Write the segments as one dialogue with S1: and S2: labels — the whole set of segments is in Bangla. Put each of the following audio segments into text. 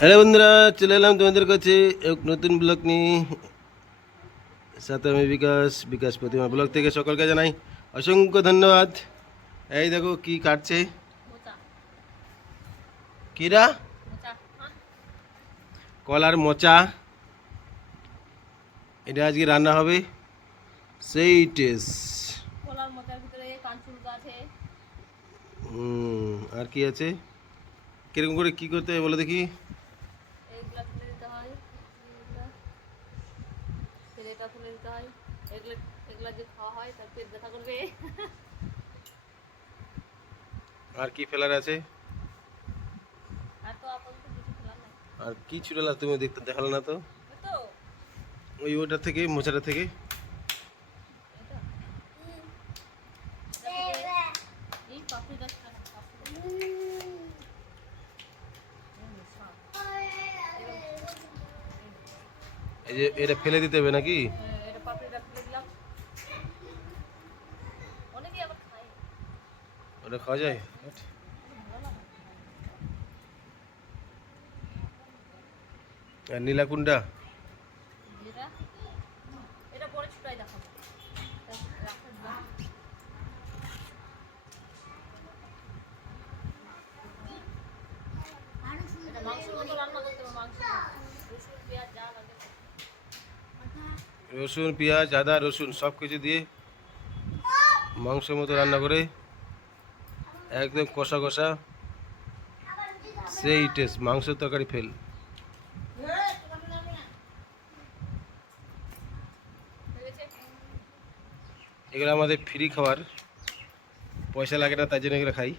S1: হ্যালো বন্ধুরা চলে এলাম তোমাদের কাছে এক নতুন ব্লগ নিয়ে। সাথে আমি বিকাশ বিকাশ প্রতিমা ব্লগ থেকে সকলকে জানাই অসংখ্য ধন্যবাদ। এই দেখো কি কাটছে। কিরা?
S2: হ্যাঁ।
S1: কলার মোচা। এটা আজকে রান্না হবে। সেই টেস্ট
S2: কলার মোচার ভিতরে কাঞ্চুল আছে।
S1: আর কি আছে? কীরকম করে কি করতে হবে বলো দেখি
S2: এইগুলা তুলে দিতে হয় এইগুলা তুলে হয় এগুলো এগুলা যে খাওয়া হয় তার পেট ব্যথা করবে।
S1: আর কি ফেলার আছে?
S2: আর তো আপাতত কিছু নাই।
S1: আর কি ছিল তুমি দেখতে দেখাল না তো? ওই ওটা থেকে মোচাটা থেকে?
S2: এই
S1: যে এটা ফেলে দিতে হবে নাকি
S2: এটা পাপড়িটা ফেলে দিলাম অনেকেই আবার খায়
S1: ওটা খাওয়া যায়? আর নীলাকুণ্ডা
S2: রসুন পেঁয়াজ
S1: আদা রসুন সব কিছু দিয়ে মাংসের মতো রান্না করে একদম কষা কষা। সেই টেস্ট মাংসের তরকারি ফেল এগুলো আমাদের ফ্রি খাবার। পয়সা লাগে না, তার জন্য এগুলো খাই।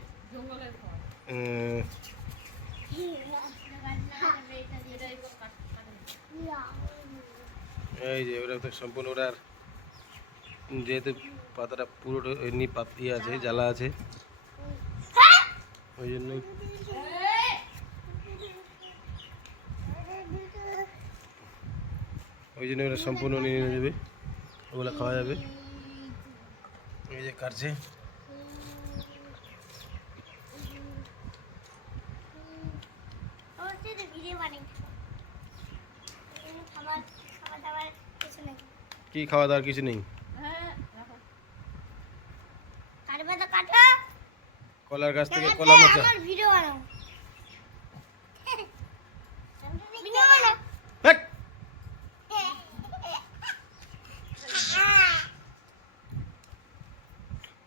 S1: এই যে ওটা তো সম্পূর্ণ ওটার যেহেতু পাতাটা পুরো এমনি পাত আছে, জ্বালা আছে। ওই জন্য ওই জন্য ওটা সম্পূর্ণ নিয়ে নিয়ে যাবে। ওগুলো খাওয়া যাবে। এই যে কাটছে। কি খাওয়া দাওয়ার কিছু নেই
S2: হ্যাঁ রাখো
S1: কলার গাছ থেকে কলা মোচা!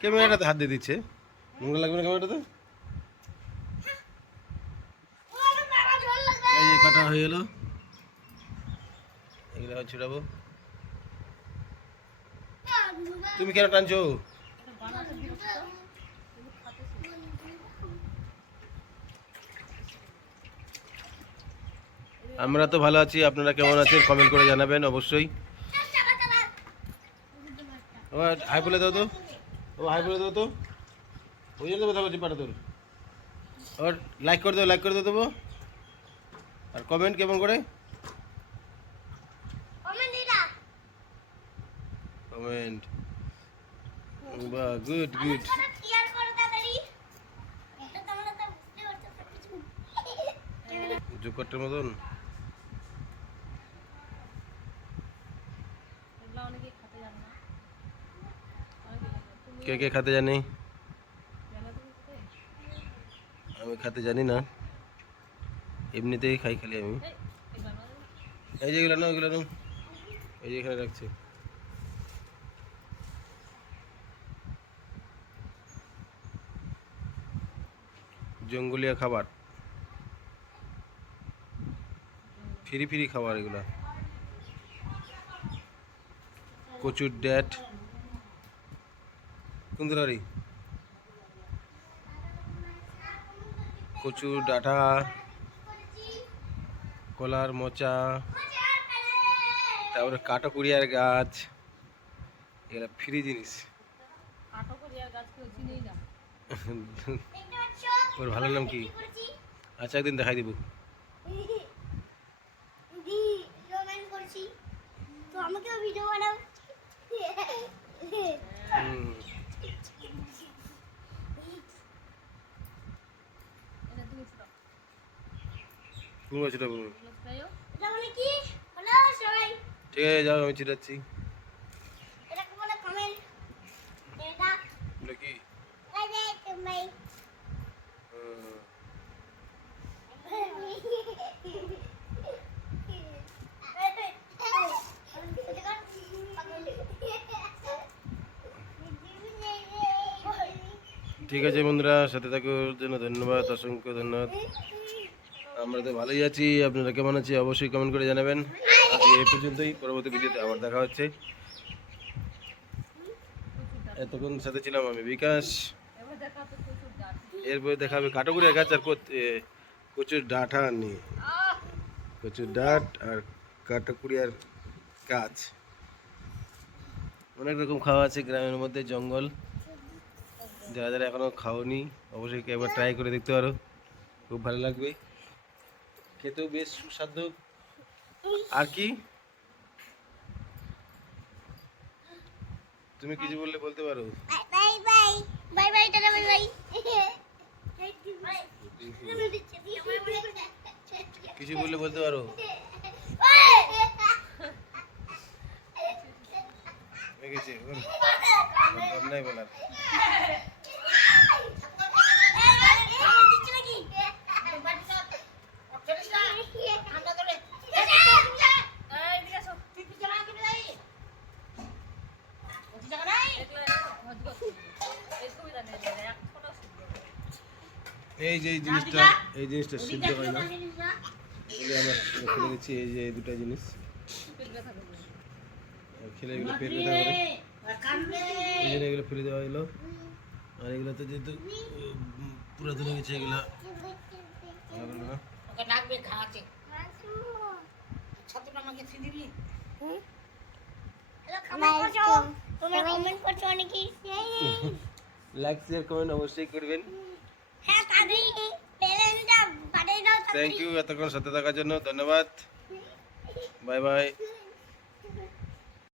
S1: ক্যামেরাটাতে হাত দিয়ে দিচ্ছে। নোংরা লাগবে না ক্যামেরাটাতে? এই যে কাটা হয়ে গেল এগুলো ছুটাবো। তুমি কেন টানছো
S2: এটা বানাতে বিরক্ত কিন্তু খাতে
S1: আমরা তো ভালো আছি আপনারা কেমন আছেন? কমেন্ট করে জানাবেন অবশ্যই। ও হাই বলে দাও তো। ও হাই বলে দাও তো। ওই জন্য কথা বলছি পাঠা তোর। ওর লাইক করে দাও লাইক করে দাও দেবো আর কমেন্ট কেমন করে? কমেন্ট বাহ গুড গুড জোকরটার মতন
S2: এগুলো অনেকেই খাতে জানে না অনেকেই জানে। তুমি
S1: কে কে খেতে জানি? আমি খেতে জানি না। এমনিতেই খাই খালি আমি।
S2: এই,
S1: যে এগুলো না ওগুলো না এই যে এখানে রাখছে। জঙ্গলিয়া খাবার। ফ্রি ফ্রি খাবার এগুলা। কচুর ড্যাট কুন্দরারি কচুর ডাঁটা কলার মোচা তারপরে কাঠকুড়িয়ার গাছ এগুলো ফ্রি জিনিস। ওর ভালো নাম কি? আচ্ছা একদিন দেখাই দিব।
S3: আমাকেও ভিডিও বানাও।
S1: হুম।
S2: এটা তুমি ছোট
S1: কোন গাছ ছিটাবো
S2: তাইও
S3: এটা মানে কি? হ্যালো সবাই?
S1: ঠিক আছে যাও আমি ছিটাচ্ছি।
S3: এটা কি?
S1: ঠিক আছে বন্ধুরা সাথে থাকার জন্য ধন্যবাদ অসংখ্য ধন্যবাদ। আমরা তো ভালোই আছি। আপনারা কেমন আছি অবশ্যই কমেন্ট করে জানাবেন। আজকে এই পর্যন্তই। পরবর্তী ভিডিওতে আবার দেখা হচ্ছে। এতক্ষণ সাথে ছিলাম আমি বিকাশ।
S2: এবার দেখা
S1: এরপরে দেখাবে কাটাকুড়িয়া গাছ আর কচুর ডাঁটা নিয়ে। কচুর ডাঁট আর কাটাকুড়িয়ার গাছ। অনেক রকম খাওয়া আছে গ্রামের মধ্যে, জঙ্গল। যারা যারা এখনও খাওনি, অবশ্যই একবার ট্রাই করে দেখতে পারো। খুব ভালো লাগবে। খেতেও বেশ সুস্বাদু। আর কি? তুমি কিছু বললে বলতে পারো।
S3: Bye bye bye bye tata bye bye.
S1: কিছু বললে বলতে পারো। দম নাই বলার
S2: এই দিকে আসো দেখলে মজা করছে এই সুবিধা নেই এক ফটো
S1: এই যে এই জিনিসটা এই জিনিসটা সিদ্ধ হয় না। বলে আমরা ফেলে দিচ্ছি এই যে এই দুটো জিনিস। খেলে এগুলো পেট ব্যথা করে। এই জন্য এগুলো ফেলে দেওয়া হলো। আর এগুলো তো যেহেতু পুরাতন হয়ে গেছে এগুলো না।
S4: খাওয়াতে ছাত্রটা আমাকে ছিদিবি
S3: তোমরা কমেন্ট করছ অনেকেই।
S1: লাইক শেয়ার কমেন্ট অবশ্যই করবেন
S3: হ্যাঁ তাড়াতাড়ি প্লেনটা পাঠিয়ে দাও
S1: থ্যাংক ইউ এতক্ষণ সাথে থাকার জন্য ধন্যবাদ। Bye bye